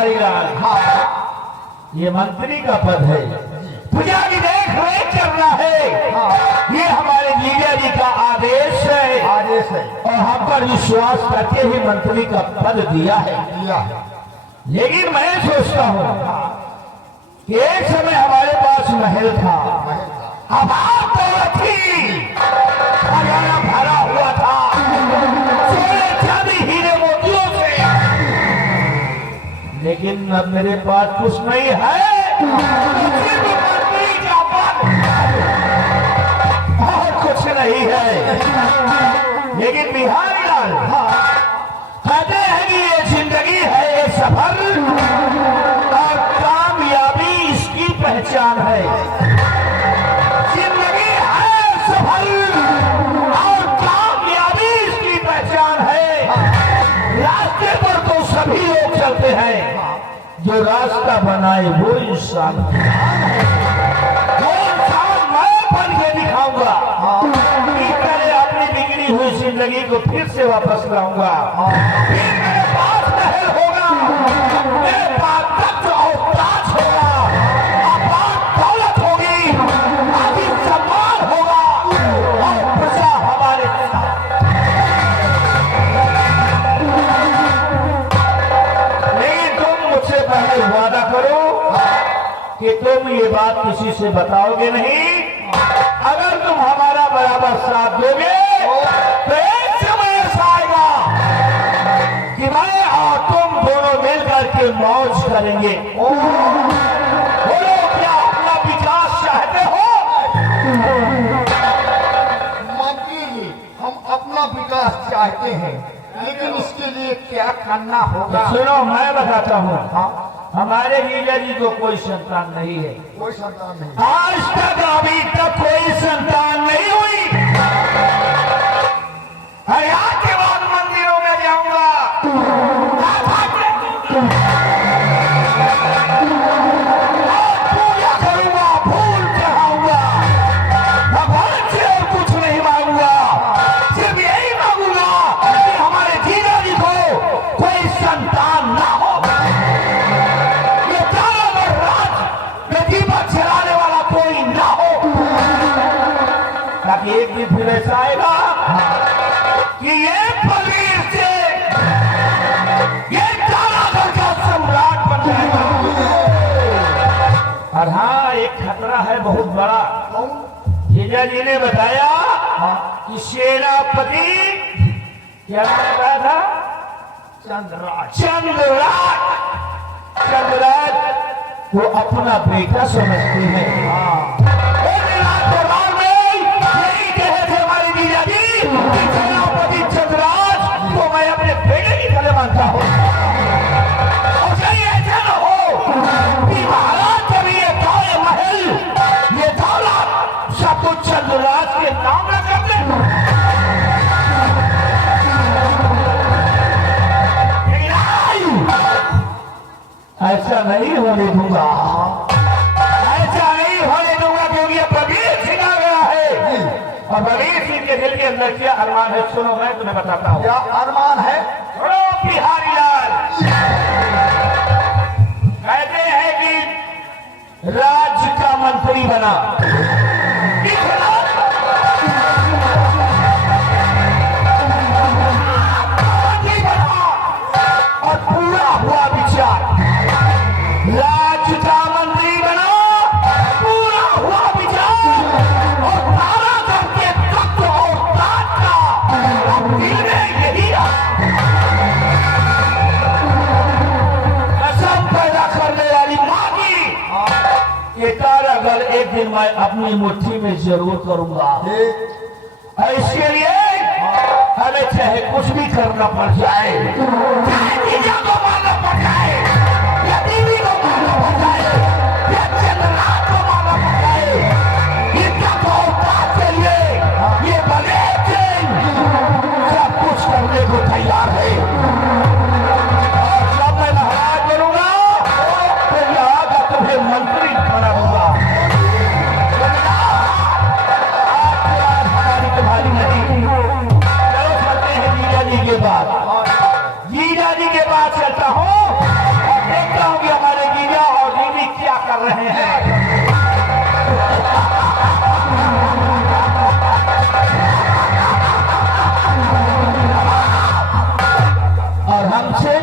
बिहारी लाल, ये मंत्री का पद है, पूजा की देख रेख करना है, ये हमारे जीजा जी का आदेश है। और हम पर विश्वास करके ही मंत्री का पद दिया है। लेकिन मैं सोचता हूँ कि एक समय हमारे पास महल था, आबाद दौलत थी, खजाना भरा हुआ था सोने चांदी हीरे मोतियों से, लेकिन अब मेरे पास कुछ नहीं है, सिर्फ मंत्री का पद और कुछ नहीं है। लेकिन बिहारी लाल कहते हैं कि ये जिंदगी है, ये सफर और कामयाबी इसकी पहचान है। जिंदगी है सफर और कामयाबी इसकी पहचान है। रास्ते पर तो सभी लोग चलते हैं, जो रास्ता बनाए वो इंसान मैं बन के दिखाऊंगा कि पहले अपनी बिगड़ी हुई जिंदगी को फिर से वापस लाऊंगा। फिर मेरे पास महल होगा, मेरे पास तख्त और ताज होगा, आबाद दौलत होगी, आदि सम्मान होगा और प्रजा हमारे साथ। लेकिन तुम मुझसे पहले वादा करो कि तुम ये बात किसी से बताओगे नहीं। अगर तुम हमारा बराबर साथ दोगे तो एक समय ऐसा आएगा कि मैं और तुम दोनों मिलकर के मौज करेंगे। बोलो, क्या अपना विकास चाहते हो? मंत्री जी, हम अपना विकास चाहते हैं, लेकिन इसके लिए क्या करना होगा? सुनो, मैं बताता हूँ। हमारे जीजा जी को कोई संतान नहीं है, कोई संतान नहीं। आज तक अभी तक कोई संतान नहीं हुई। आज के बाद मंदिरों में जाऊंगा, पूजा करूंगा, फूल चढ़ाऊंगा, भगवान से और कुछ नहीं मांगूंगा। सिर्फ यही मांगूंगा कि हमारे जीजा जी को कोई संतान ना हो। ये चारों रात में दीपक जलाने वाला कोई ना हो, ताकि एक दिन फिर ऐसा आएगा कि ये बलवीर से ये तारागढ़ का सम्राट बन जाएगा। और हाँ, एक खतरा है बहुत बड़ा। जीजा जी ने बताया कि सेनापति क्या बताया था? चंद्रराज वो अपना बेटा समझते हैं। दरबार में यही कहे थे हमारे जीजा जी कि सेनापति चंद्रराज को मैं अपने बेटे की तरह मानता हूँ। और कहीं ऐसा न हो कि महाराज जब ये काले महल, ये दौलत सब कुछ चंद्रराज के नाम न कर दे। ऐसा नहीं होने दूंगा, ऐसा नहीं होने दूंगा, क्योंकि अब बलवीर सिंह आ गया है। और बलवीर सिंह के दिल के अंदर क्या अरमान है, सुनो, मैं तुम्हें बताता हूँ। क्या अरमान है? सुनो बिहारी लाल, कहते हैं कि राज्य का मंत्री बना, और पूरा हुआ विचार। राज्य का मंत्री बना, पूरा हुआ विचार, और तारागढ़ के तख्त और ताज का अब दिल में यही कसम पैदा करने वाली मां की, ये तारागढ़ एक दिन मैं अपनी मुट्ठी में जरूर करूंगा। और इसके लिए हमें चाहे कुछ भी करना पड़ जाए, चाहे जीजा को मारना पड़ जाए, या देवी को मारना पड़ जाए, या चंद्रनाथ को मारना पड़ जाए, इनका बहुतात के लिए ये बलवीर सिंह सब कुछ करने को तैयार है। और जब मैं महाराज बनूंगा तो यहाँ का तुम्हें मंत्री बना दूंगा। तुम्हारी नहीं। चलो चलते हैं जीजा जी के बाद, जीजा जी के बाद चलता हूँ और देखता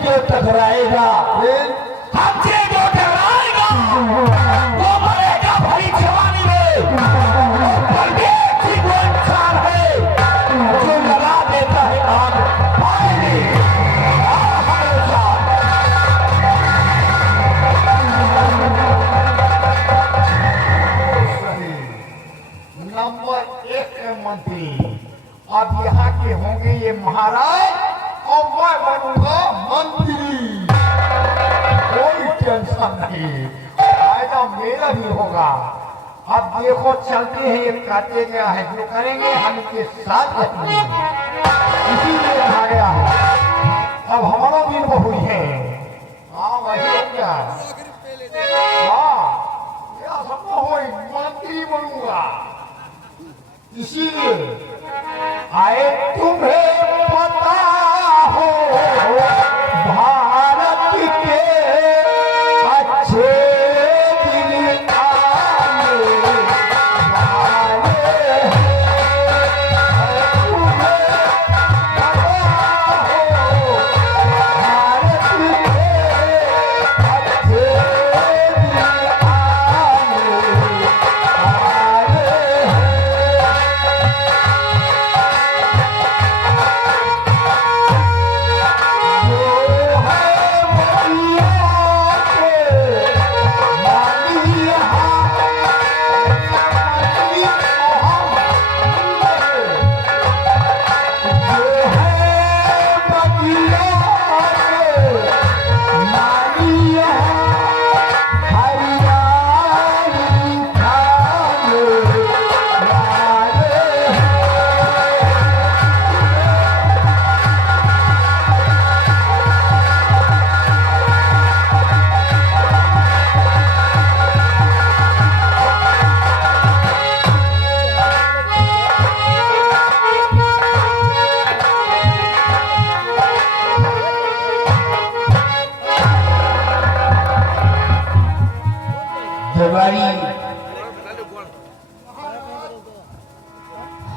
जो टकराएगा, हमसे जो टकराएगा वो मरेगा भरी जवानी में। परदेश ही वो इंसान है जो लगा देता है आग पानी में। हमारे साथ नंबर 1 के मंत्री अब यहाँ के होंगे ये महाराज और मैं बनूंगा मंत्री। कोई टेंशन नहीं, फायदा मेरा भी होगा। अब देखो चलते हैं, ये करते गया है जो करेंगे हम के साथ रहेंगे। इसीलिए कहा गया है अब हमारा दिन हुई है। हाँ वही हो गया। हाँ क्या सब हो मंत्री बनूंगा। इसीलिए आए तुम्हें पता हो भारत के अच्छे दिन आने वाले हैं। तुम्हें पता हो भारत के अच्छे दिन आने वाले हैं।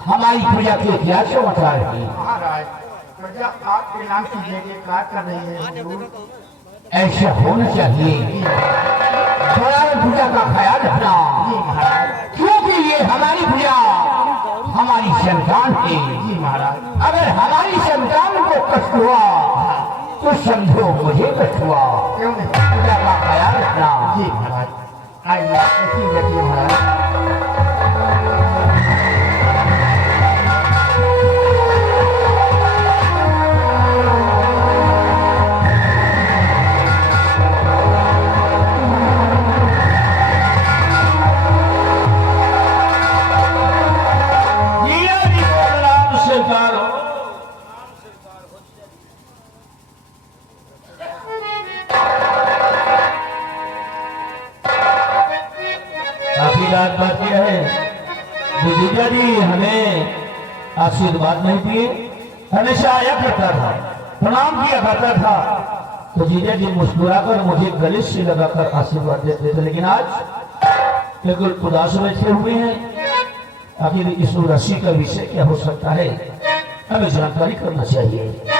हमारी पूजा के इतिहास से बता रही महाराज प्रजा आपके नाम की जगह क्या कर रही है हुजूर? ऐसा होना चाहिए। थोड़ा पूजा का ख्याल रखना, जी महाराज। क्योंकि ये हमारी पूजा हमारी संतान है। जी महाराज। अगर हमारी संतान को कष्ट हुआ तो समझो मुझे कष्ट हुआ। क्यों नहीं? पूजा का ख्याल रखना। जी महाराज। आइए ऐसी देखिए महाराज। बात यह है कि जीजा जी हमें आशीर्वाद नहीं दिए, हमेशा आया करता था, प्रणाम किया करता था, तो जीजा जी मुस्कुराकर मुझे गले से लगाकर आशीर्वाद देते थे। लेकिन आज बिल्कुल उदास बैठे हुए हैं। आखिर इस राशि का विषय क्या हो सकता है, हमें जानकारी करना चाहिए।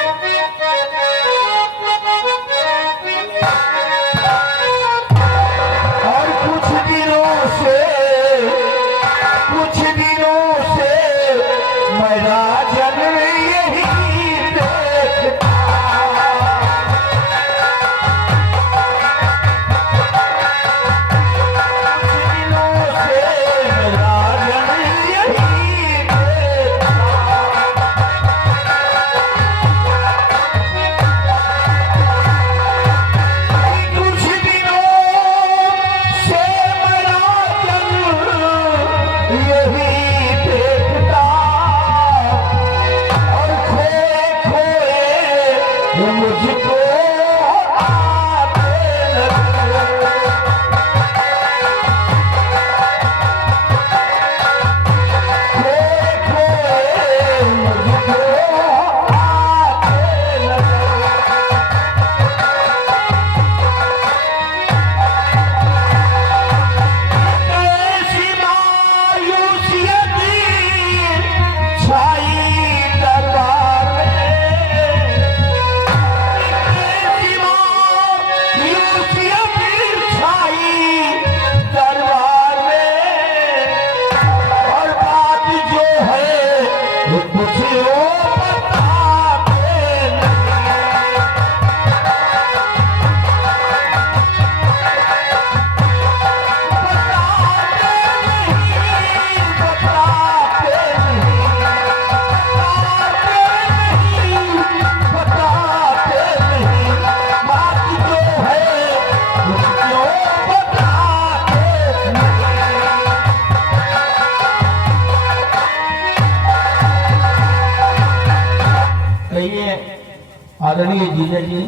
आदरणीय जीजा जी,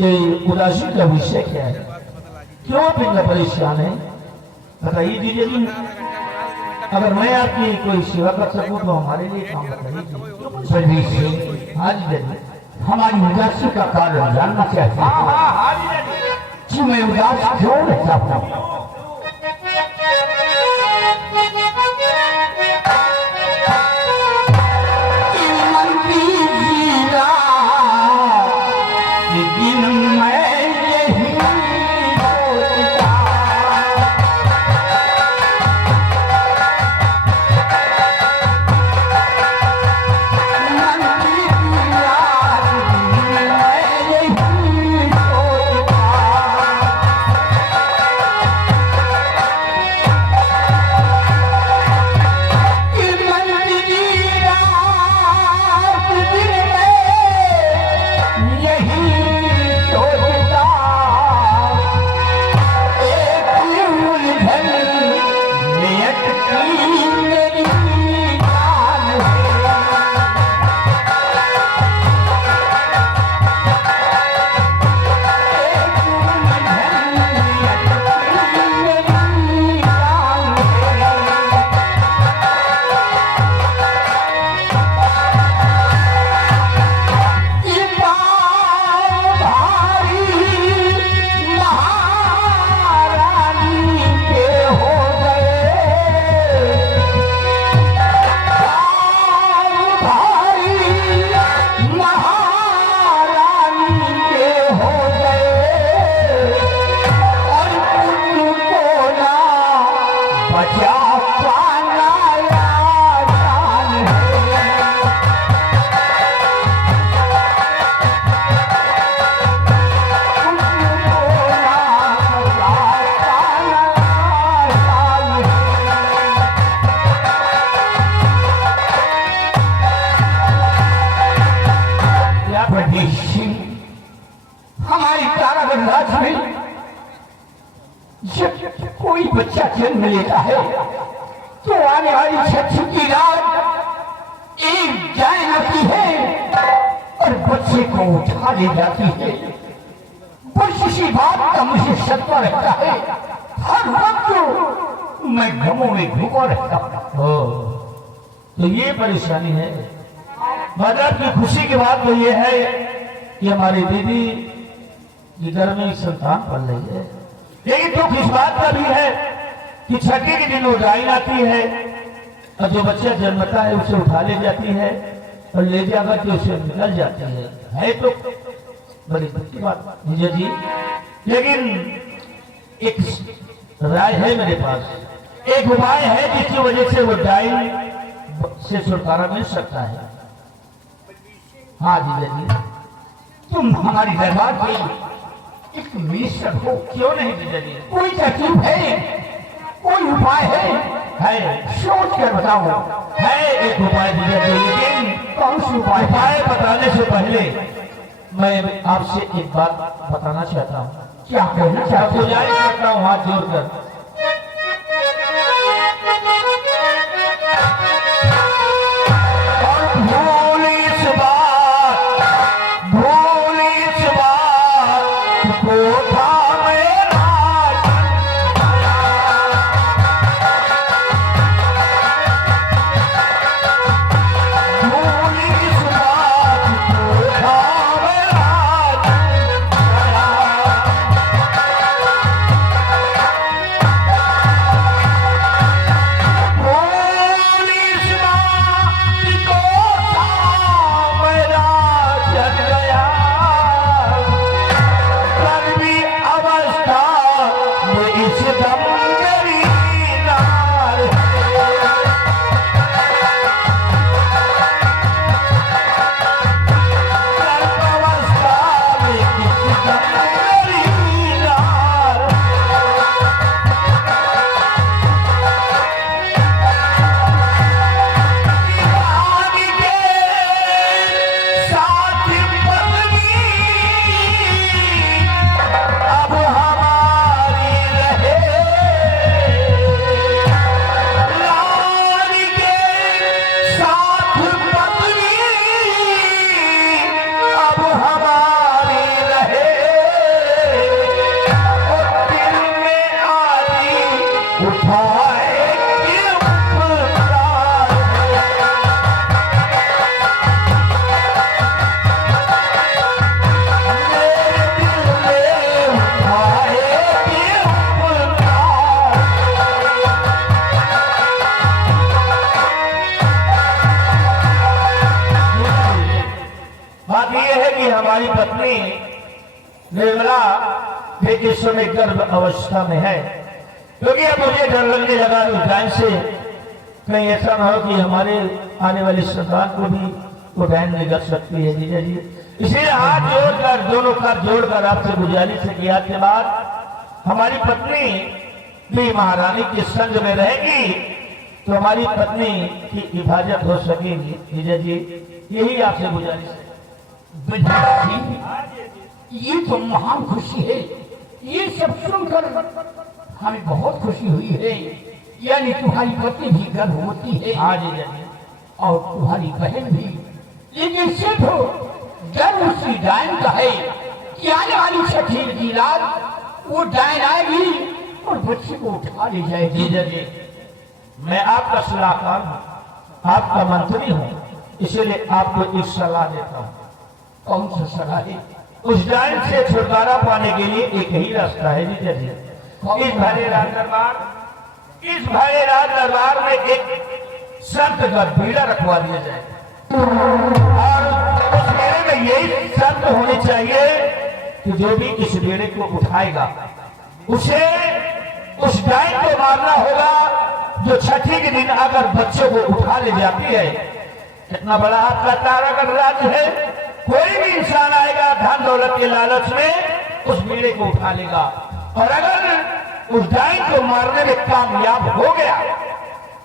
ये उदासी का विषय क्या है? क्यों आप इतना परेशान है? बताइए जीजा जी। अगर मैं आपकी कोई सेवा कर सकूं तो हमारे लिए काम बताइए। हाँ जीजा जी, हमारी उदासी का कारण जानना चाहते हैं कि मैं उदास क्यों रहता हूँ? हमारी तारागढ़ राज में जब कोई बच्चा जन्म लेता है तो आने वाली छठी की रात एक गाय आती है और बच्चे को उठा ले जाती है। बस इसी बात का मुझे सत्ता रहता है। हर वक्त मैं गमों में घूमा रहता हूँ। तो ये परेशानी है। मगर की खुशी की बात तो ये है कि हमारी दीदी की घर में संतान पल रही है। लेकिन दुख इस बात का भी है कि छठे के दिन वो डाइन आती है और जो बच्चा जन्मता है उसे उठा ले जाती है और ले जाकर के उसे निकल जाती है तो बड़ी दुख की बात विजय जी। लेकिन एक राय है मेरे पास, एक उपाय है जिसकी वजह से वो डाइन से छुटकारा मिल सकता है। हाँ जीजा जी, तुम हमारी दरबार की एक मिशन हो, क्यों नहीं जीजा जी? कोई तरकीब है, कोई उपाय है सोच कर बताओ। है एक उपाय जीजा जी, लेकिन कौन सा उपाय बताने से पहले मैं आपसे एक बात बताना चाहता हूँ। क्या कहना चाहते हो? गुजारिश करता हूँ हाथ जोड़कर। अब निर्मला भी इस समय गर्भ अवस्था में है, क्योंकि अब मुझे डर लगने लगा उस डायन से, कहीं ऐसा ना हो कि हमारे आने वाली संतान को भी वो डायन निगल सकती है। जीजा जी, इसलिए हाथ जोड़कर, दोनों हाथ जोड़कर आपसे गुजारिश है कि आज के बाद हमारी पत्नी भी महारानी के संग में रहेगी, तो हमारी पत्नी की हिफाजत हो सकेगी। जीजा जी, यही आपसे गुजारिश है। ये तो महान खुशी है, ये सब सुनकर हमें बहुत खुशी हुई है। यानी तुम्हारी पत्नी भी गर्भवती है। हाँ जीजा जी, और तुम्हारी बहन भी। लेकिन सिर्फ डर उसी डायन का है कि आने वाली छठी की रात वो डायन आएगी और बच्चे को उठा ले जाएगी। जीजा जी, मैं आपका सलाहकार हूँ, आपका मंत्री हूँ, इसीलिए आपको एक सलाह देता हूँ। कौन सा सलाह है? उस डायन से छुटकारा पाने के लिए एक ही रास्ता है जीजा जी। इस भरे राज दरबार में एक संत का बीड़ा रखवा दिया जाए, और उस बेड़े में यही शर्त होनी चाहिए कि जो भी इस बेड़े को उठाएगा उसे उस डायन को मारना होगा जो छठी के दिन अगर बच्चों को उठा ले जाती है। कितना बड़ा आपका तारागढ़ राज्य है, कोई भी इंसान आएगा धन दौलत के लालच में उस बेड़े को उठा लेगा, और अगर उस डायन को मारने में कामयाब हो गया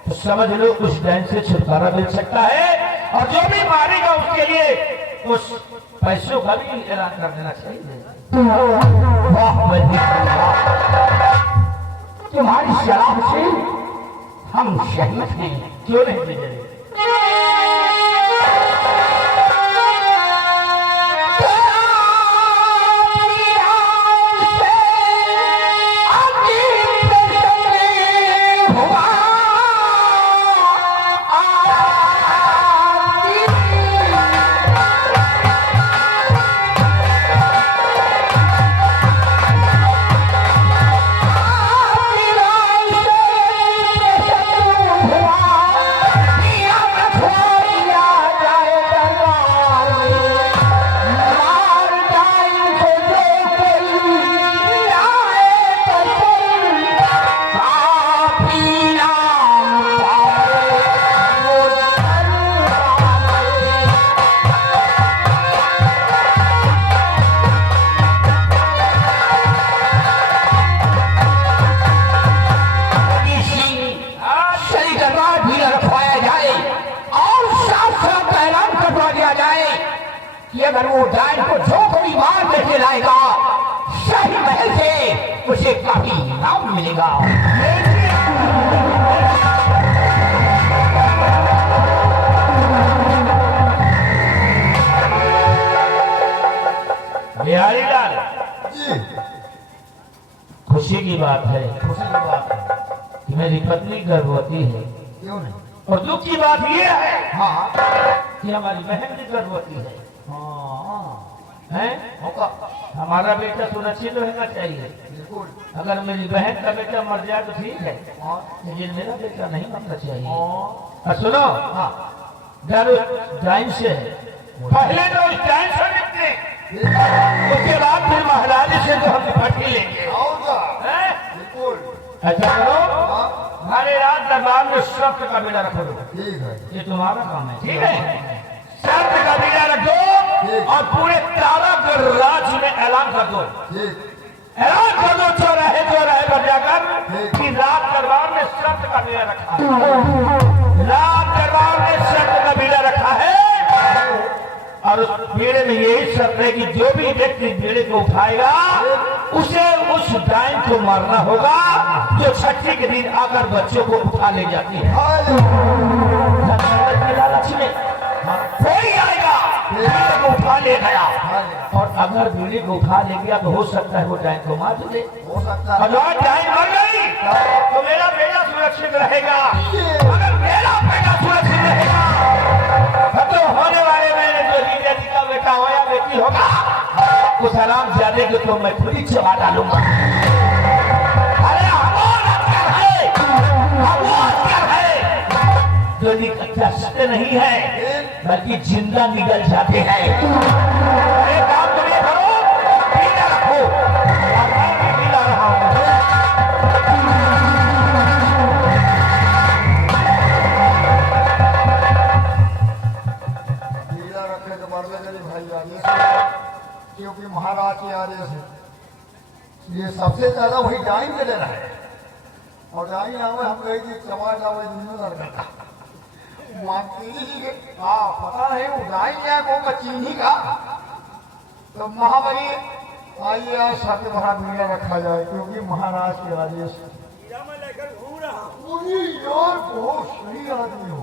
तो समझ लो उस डायन से छुटकारा मिल सकता है, और जो भी मारेगा उसके लिए उस पैसों का भी ऐलान कर देना चाहिए। तुम्हारी सलाह से हम सहमत हैं। क्यों नहीं दीजिए? अगर वो डायन को जो कोई मार लेके लाएगा शाही महल से उसे काफी इनाम मिलेगा। बिहारी लाल जी, खुशी की बात है खुशी की बात है। कि मेरी पत्नी गर्भवती है, क्यों नहीं? और दुख की बात यह है हाँ कि हमारी बहन भी गर्भवती है। हाँ, हैं? होगा हमारा बेटा सुरक्षित रहना चाहिए। बिल्कुल। अगर मेरी बहन का बेटा मर जाए तो ठीक है, हाँ लेकिन मेरा बेटा नहीं मरना चाहिए। हाँ और सुनो, हाँ, डर डाइन से है, पहले तो उस डाइन से निपटे, उसके बाद फिर महाराज से तो हम निपट ही लेंगे। होगा हैं? बिल्कुल। ऐसा करो, हाँ हमारे राज दरबार में शर्त का बेड़ा रखो दो। ठीक है। ये तुम्हारा काम है, ठीक है? शर्त का बेड़ा रखो और पूरे तारागढ़ राज्य में ऐलान कर दो। ठीक। ऐलान कर दो चौराहे पर जाकर कि राज दरबार में शर्त का बेड़ा रखा है। राज दरबार में शर्त का बेड़ा रखा है, और उस बेड़े में यही शर्त है कि जो भी व्यक्ति बेड़े को उठाएगा उसे उस डायन को मारना होगा जो छठी के दिन आकर बच्चों को उठा ले जाती है। लालच में कोई आएगा बेड़े को उठा ले गया, और अगर बेड़े को उठा ले गया तो हो सकता है वो डायन को मार दे। हो सकता है। अगर डायन मर गई तो मेरा बेटा सुरक्षित रहेगा। अगर मेरा बेटा सुरक्षित रहेगा तो होने वाले मेरे जो लीडर जी का बेटा हो या बेटी होगा उस हराम जाने को तो मैं खुद ही चबा डालूंगा। अरे वो अत्याचार है जो निकलते नहीं है बल्कि जिंदा निकल जाते हैं। अरे काम तो ये करो, ये सबसे ज्यादा वही डाइन में लेना है। और डाइन आवे हम कहे कि चमाट आवे दोनों लड़का मंत्री जी के पता नहीं वो डाइन या को चीनी का। तो महाबली आइए आज सत्य भरा बीड़ा रखा जाए क्योंकि महाराज के आदेश पूरी यार बहुत सही आदमी हो।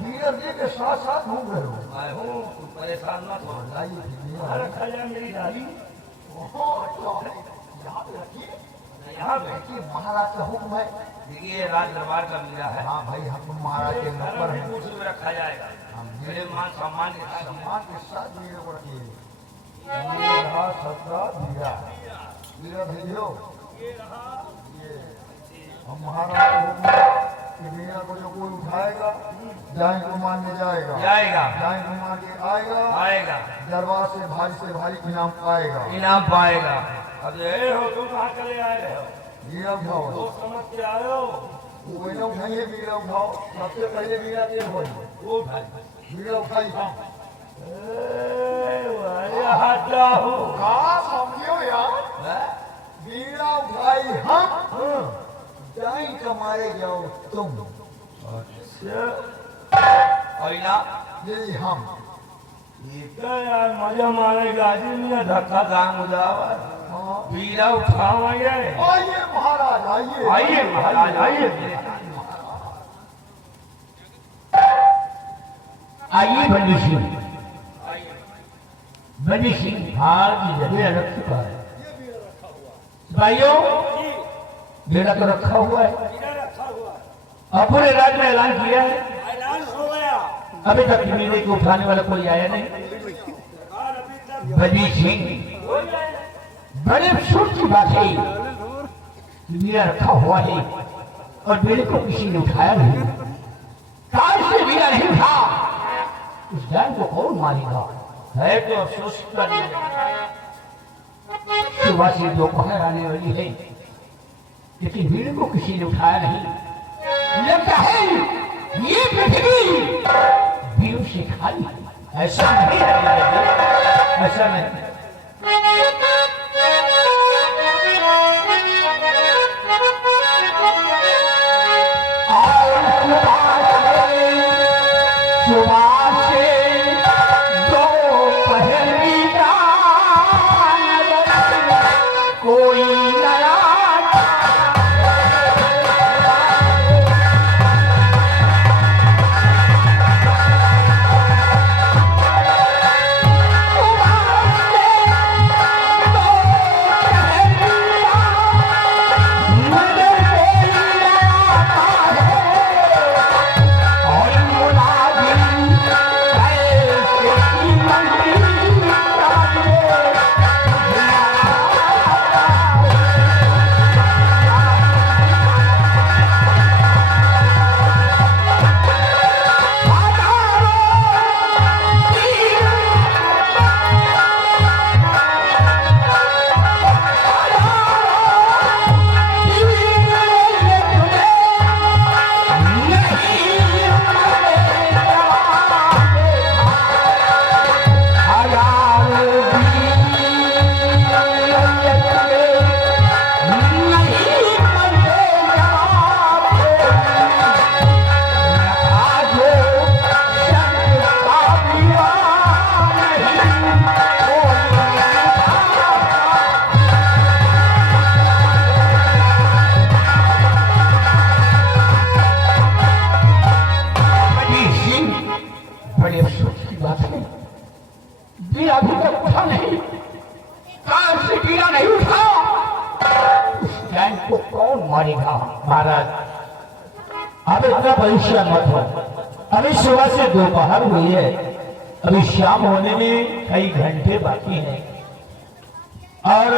बीड़ा जी के साथ साथ घूम रहे हो। मैं हूँ, तुम परेशान मत हो। रखा जाए मेरी डाली यहाँ पे रखिए। यहाँ पे देखिए महाराज का हुक्म है। देखिए राज दरबार का मीरा है। हाँ भाई हम महाराज के नौकर हैं। कुछ में रखा जाएगा मेरे मान सम्मान के साथ। सम्मान के साथ बीड़ा को रखिए। रहा सत्ता बीड़ा बीड़ा भेजो। ये हम महाराज के हुक्म है कि बीड़ा को जो कोई उठाएगा जाए को मानने जाएगा जाए को मान के आएगा दरबार से भारी इनाम पाएगा। इनाम पाएगा। अब ये हो तुम कहाँ चले आए हो? बीड़ा उठाओ। तो समझ के आए हो? वो ना उठाइए बीड़ा उठाओ। सबसे पहले बीड़ा ये हो वो भाई बीड़ा उठाई। हटा हो कहाँ समझियो यार। बीड़ा उठाई हम जाए कमारे जाओ तुम। और ना ये हम यार मजा मारेगा जी में धक्का काम उजावा बीड़ा उठावाएंगे। आइए महाराज आइए आइए महाराज आइए आइए बंदी सिंह। बंदी सिंह हार की जगह रख चुका है। भाइयों बेड़ा तो रखा हुआ है। अब पूरे राज्य में ऐलान किया है। अभी तक मेरे को उठाने वाला कोई आया नहीं। बंदी सिंह बड़े अफसोस की बात है बीड़ा रखा हुआ है और बेड़े को किसी ने उठाया नहीं। काश से बीड़ा नहीं उठा उस जान को कौन मारेगा? है तो अफसोस का दिन। सुबह से दोपहर आने वाली है लेकिन बीड़े को किसी ने उठाया नहीं। लगता है ये पृथ्वी बीड़ों से खाली। ऐसा नहीं है, ऐसा नहीं। सुबह से दोपहर कोई नया महाराज अब इतना परेशान मत हो। अभी सुबह से दोपहर हुई है, अभी शाम होने में कई घंटे बाकी हैं और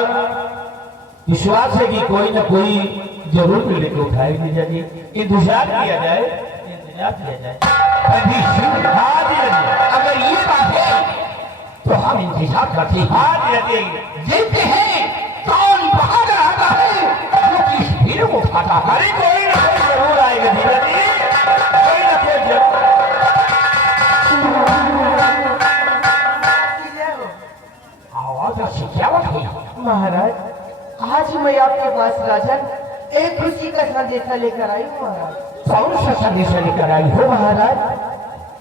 विश्वास है कि कोई ना कोई जरूर मिले को उठाई दी जाएगी। इंतजार किया जाए, इंतजार किया जाए। अगर ये बात है तो हम इंतजार करते हैं, देखते हैं कौन बाहर आता है जो किस भीड़ को उठाता है। अरे कोई ना कोई जरूर आएगा धीरे कोई ना कोई जरूर। आवाज से क्या बात हुई? महाराज आज मैं आपके पास राजन एक खुशी का संदेशा लेकर आई हूँ महाराज। कौन सा संदेश लेकर आई हो? महाराज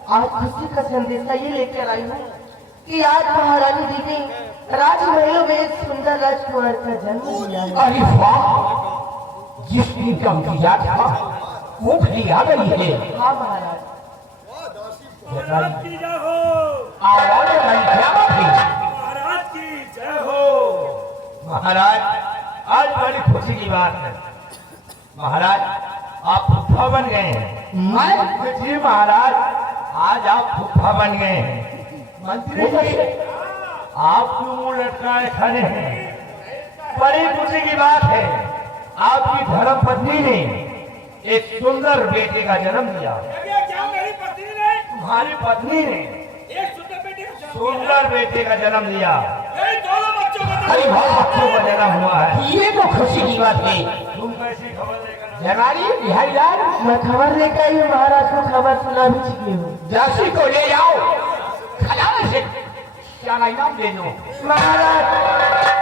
आज खुशी का संदेशा ये लेकर आई हूँ कि आज महारानी जी ने राजमहलों में एक सुंदर राजकुमार का जन्म लिया है। अरे वाह, जिस दिन का किया था वो घड़ी आ गई है। हाँ महाराज। महाराज की जय हो। आवाज नहीं क्या बात है? महाराज की जय हो। महाराज आज बड़ी खुशी की बात है। महाराज आप फुफ्फा बन गए हैं। मैं जी महाराज आज आप फुफ्फा बन गए हैं। मंत्री जी आप क्यों मुंह लटकाए खड़े हैं? बड़ी खुशी की बात है, आपकी धर्म पत्नी ने एक सुंदर बेटे का जन्म दिया। क्या मेरी पत्नी ने तुम्हारी पत्नी ने एक सुंदर बेटे का जन्म सुंदर बेटे का जन्म दिया। दिया? दोनों बच्चों का अरे जन्म वाह, बच्चों का जन्म हुआ है। ये तो खुशी की बात है। तुम कैसी खबर लेकर जनानी बिहारीलाल, मैं खबर लेकर आई हूँ महाराज को, खबर सुना भी चुकी हूँ। दासी को ले जाओ, खजाने से क्या इनाम दे दो। महाराज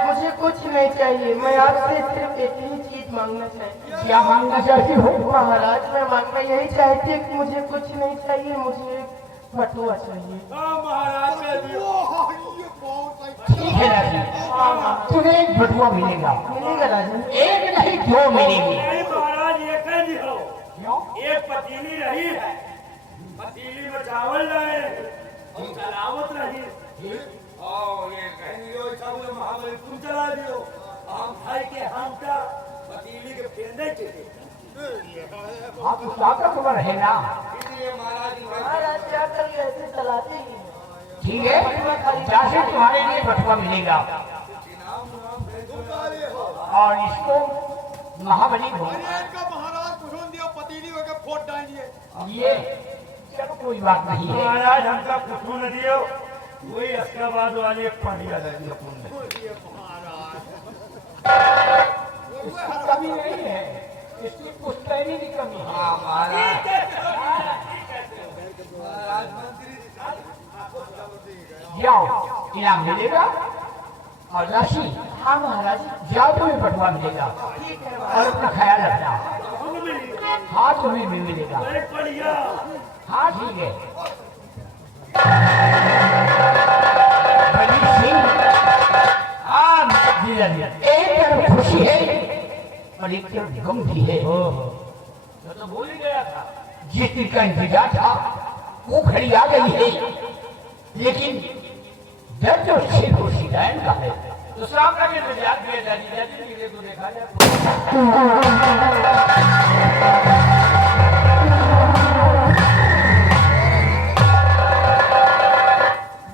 मुझे कुछ नहीं चाहिए, मैं आपसे सिर्फ एक ही चीज मांगना चाहती हूँ। क्या मांगना चाहती हो? महाराज मैं मांगना यही चाहती हूँ कि मुझे कुछ नहीं चाहिए, मुझे एक बटुआ चाहिए। महाराज का ठीक है दासी, तुम्हें एक बटुआ मिलेगा। मिलेगा राजन? एक नहीं दो मिलेगी। नहीं महाराज ये कह दी हो। क्यों? एक पतीली रही है, पतीली में चावल रहे और सलामत रही। और ये कहेंगे यो चावल महाबली तुम चला दियो, हम खाई के हम का पतीली के फेंदे के आप तो ताकतवर है ना। इसलिए महाराज महाराज क्या करिए, ऐसे चलाते ही हैं। ठीक है, दासी तुम्हारे लिए बटुआ मिलेगा और इसको महाबली को ये चलो कोई बात नहीं है। महाराज हमका कुछ न दियो, वही अस्काबाद वाली एक पार्टिया दे दियो तुमने। कमी नहीं है, इसकी पुश्तैनी की कमी है। हाँ महाराज जाओ, इनाम मिलेगा और राशि। हाँ महाराज। जाओ, तुम्हें बटुआ मिलेगा ठीक है और महाराज। अपना ख्याल रखना। हम मिली हाँ तुम्हें भी मिलेगा। बड़े बढ़िया। हाँ ठीक है। बलि सिंह, हाँ जी जी एक तरफ खुशी है और एक तरफ गम भी है। तो भूल ही गया था। जिस दिन का इंतजार था वो घड़ी आ गई है, लेकिन डर जो सिर्फ उसी टाइम का है। तो शाम का भी इंतजार किया दादी दादी नीले को देखा जाए।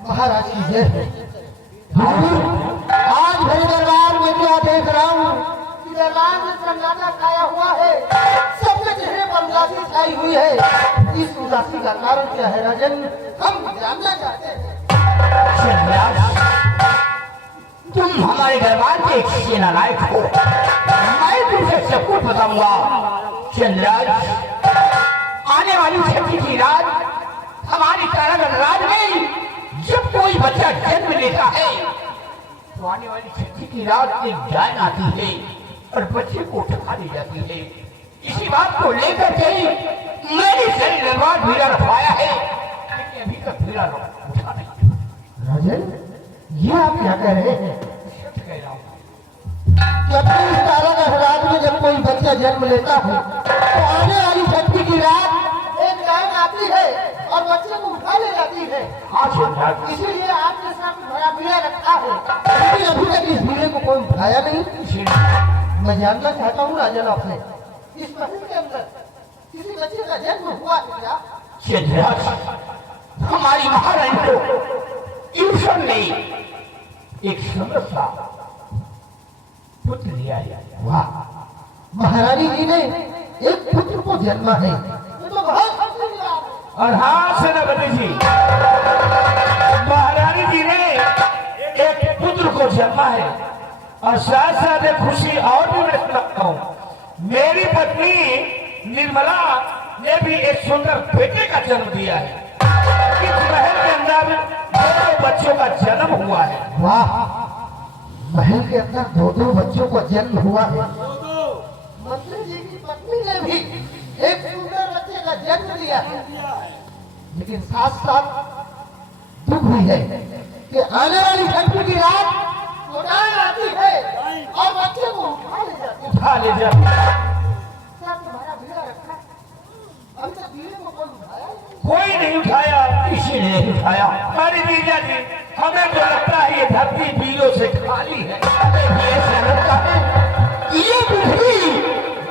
महाराज की जय हो। आज मेरे दरबार में क्या देख रहा हूँ कि दरबार में सन्नाटा छाया हुआ है, सबके चेहरे पर उदासी छाई हुई है। इस उदासी का कारण क्या है राजन, हम जानना चाहते हैं। चंद्राज, तुम हमारे दरबार के एक सेना नायक हो, मैं तुमसे सब कुछ बताऊंगा। चंद्राज, आने वाली छठी की रात हमारी तारागढ़ राज में जब कोई बच्चा जन्म लेता है तो आने वाली छठी की रात एक जान आती है और बच्चे को उठा ली जाती है। इसी बात को लेकर के मैंने सारी दरबार भीड़ा रखवाया है, लेकिन अभी तक भीड़ा उठा नहीं। राजन ये आप क्या कह रहे हैं? सच कह रहा हूं। जब इस तारागढ़ रात में जब कोई बच्चा जन्म लेता है तो आने वाली छठी की रात एक लाइन आती है और बच्चे को उठा ले जाती है। हाँ चंद्राज, इसीलिए आपके साथ बड़ा भीड़ा रखा है, लेकिन अभी तक इस भीड़े को कोई उठाया नहीं। मैं जानना चाहता हूँ राजन आपसे, इस महल के अंदर किसी बच्चे का जन्म हुआ है क्या? चंद्राज, हमारी महारानी को ईश्वर ने एक सुंदर सा पुत्र दिया है। वाह, महारानी जी ने एक पुत्र को जन्मा है, ये तो बहुत खुशी की बात है। और हाँ सेनापति जी, महारानी जी ने एक पुत्र को जन्मा है और साथ साथ एक खुशी और भी मैं रखता हूँ। मेरी पत्नी निर्मला ने भी एक सुंदर बेटे का जन्म दिया है। इस महल के अंदर 2 बच्चों का जन्म हुआ है। वाह, महल के अंदर 2 बच्चों का जन्म हुआ है। दो मंत्री जी की पत्नी ने भी एक सुंदर बच्चे का जन्म लिया है, दिया है। लेकिन साथ साथ दुख भी है कि आने वाली घंटी की रात उड़ान आती है और बच्चे को उठा ले जाती है। उठा ले जा। क्या तुम्हारा भेड़ा रखा है? अभी तक दिए को कोई उठाया नहीं। कोई नहीं उठाया, किसी ने नहीं उठाया। हमारी बीजा जी, हमें तो लगता है ये धरती बीजों से खाली है। हमें ये ऐसा लगता है ये पृथ्वी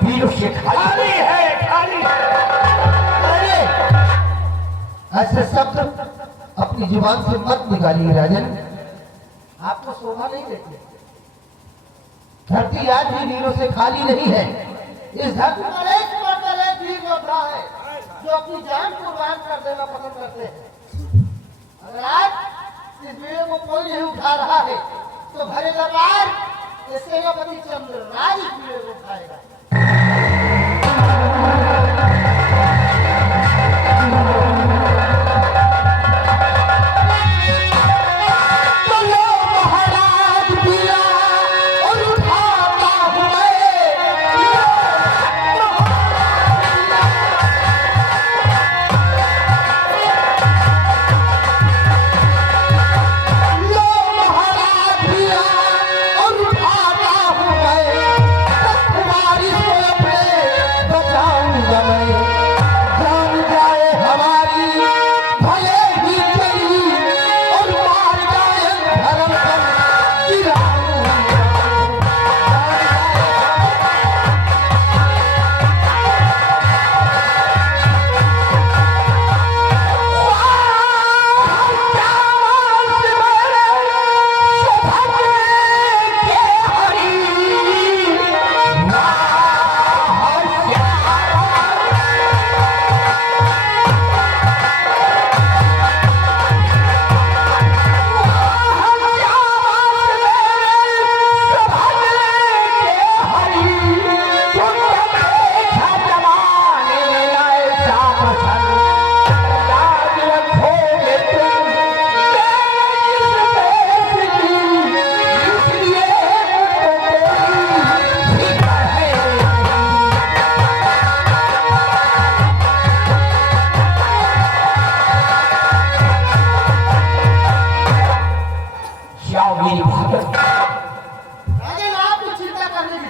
बीजों से खाली है, खाली है। अरे ऐसे शब्द अपनी जुबान से मत निकालिए राजन, आपको शोभा नहीं देती। धरती आज भी वीरों से खाली नहीं है। इस धरती पर एक से बढ़कर एक वीर योद्धा है जो अपनी जान कुर्बान कर देना पसंद करते हैं। अगर आज इस वीर को कोई नहीं उठा रहा है तो भरे दरबार ये सेनापति चंद्रराज इस वीर को उठाएगा।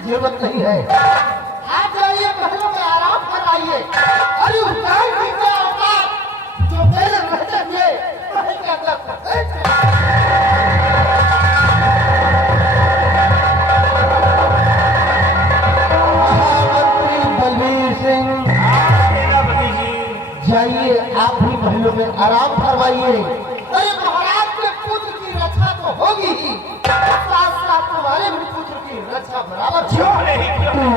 जरूरत नहीं है। आप जाइए महलों में आराम कराइए। अरे उस टाइम की क्या औकात जो मेरे रहते हुए महल के अंदर प्रवेश करे। महामंत्री बलबीर सिंह, सेनापति जी, जाइए आप भी महलों में आराम फरमाइए। अरे महाराज के पुत्र की रक्षा तो होगी ही, साथ साथ तुम्हारे भी पुत्र की रक्षा बराबर क्यों नहीं, क्यों नहीं?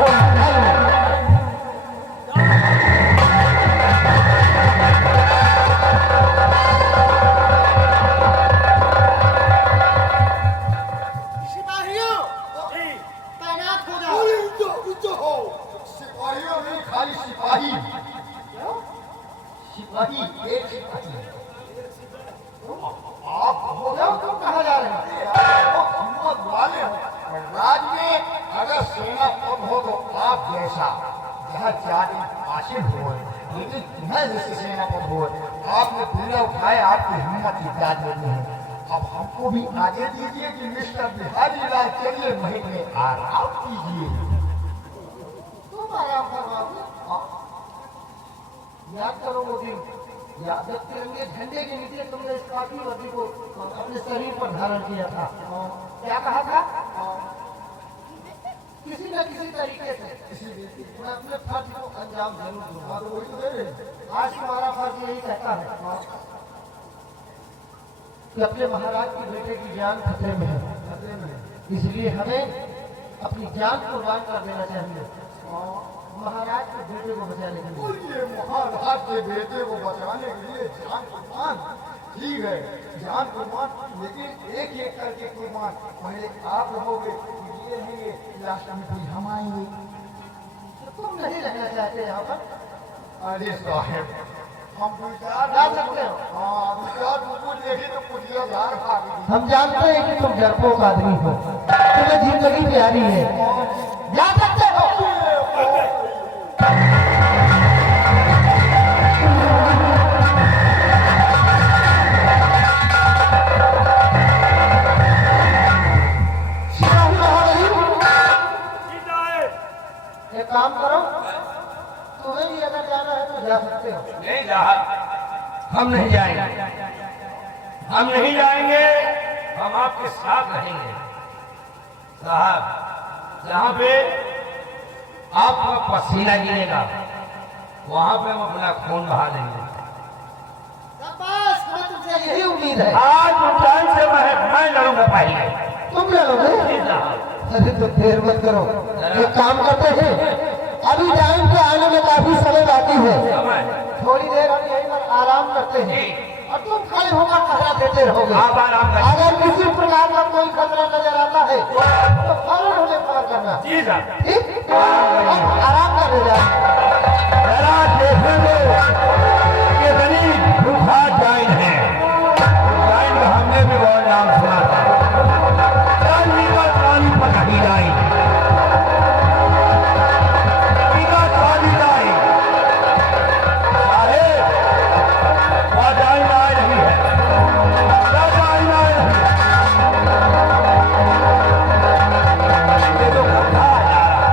सिपाहियों जी, तैनात हो जाओ। सिपाहियों नहीं, खाली सिपाही। सिपाही, एक सिपाही। आप हो क्यों तुम कहाँ जा रहे हो? हिम्मत वाले हो। राज में अगर सेना पद हो तो आप जैसा जहाँ जाति आशिक हो, लेकिन तुम्हें जैसे सेना पद हो, आपने पीड़ा उठाए, आपकी हिम्मत इजाद नहीं है। अब हमको भी आगे दीजिए कि मिस्टर बिहारी लाल चलिए महल में आराम कीजिए। तुम आराम फरमाओगे? याद करो वो दिन, याद तिरंगे झंडे के नीचे तुमने इस काफी वर्दी को अपने शरीर पर धारण किया था। क्या कहा था? किसी न किसी तरीके से मैं अपने फर्ज को अंजाम जरूर दूंगा। आज तुम्हारा फर्ज यही कहता है कि अपने महाराज के बेटे की जान खतरे में है, इसलिए हमें अपनी जान कुर्बान कर देना चाहिए महाराज के बेटे को बचाने के और लिए। ये महाराज के बेटे को बचाने के लिए जान कुर्बान, ठीक है, जान कुर्बान, लेकिन एक एक करके कुर्बान। पहले आप रहोगे, ये रहेंगे, लास्ट में फिर हम आएंगे। तुम नहीं रहना चाहते यहाँ पर? अरे साहब, हम विचार जा सकते हो। हाँ, विचार कुछ देखे तो कुछ हजार भाग। हम जानते हैं कि तुम डरपोक आदमी हो, तुम्हें जिंदगी प्यारी है, जा सकते हो। एक काम करो, तुम्हें भी अगर जाना है तो जा सकते हो। नहीं साहब, हम नहीं जाएंगे, हम नहीं जाएंगे, हम आपके साथ रहेंगे साहब। जहाँ पे आपका पसीना गिरेगा वहाँ पे हम अपना खून बहा देंगे। बस हमें तुमसे यही उम्मीद है। आज टाइम से मैं लड़ूंगा पहले। तुम लड़ोगे? अरे तो देर मत करो, एक काम करते हैं, अभी टाइम के आने में काफी समय बाकी है, थोड़ी देर हम यहीं पर आराम करते हैं और तुम खड़े होकर पहरा देते रहोगे। आप आराम करें। अगर किसी प्रकार का कोई खतरा नजर आता है तो फौरन हमें खबर करना। जी साहब। ठीक, आराम करने जाए। जरा देखेंगे कि गरीब भूखा जाइन है। जाइन का हमने भी बहुत नाम सुना था। चांदी का चांदी पकड़ी लाइन, टीका चांदी लाइन। अरे वह जाइन आए नहीं है, क्या जाइन आए नहीं है? ये तो गड्ढा जा रहा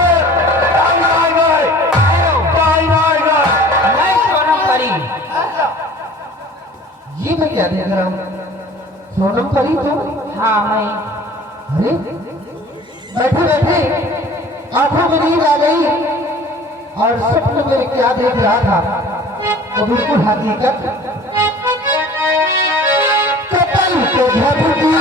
है। ये मैं क्या देख रहा हूँ? सोनम परी तो? हाँ मैं। अरे बैठे बैठे आंखों में नींद आ गई और सपने में क्या देख रहा था वो बिल्कुल हकीकत। कपल को धरती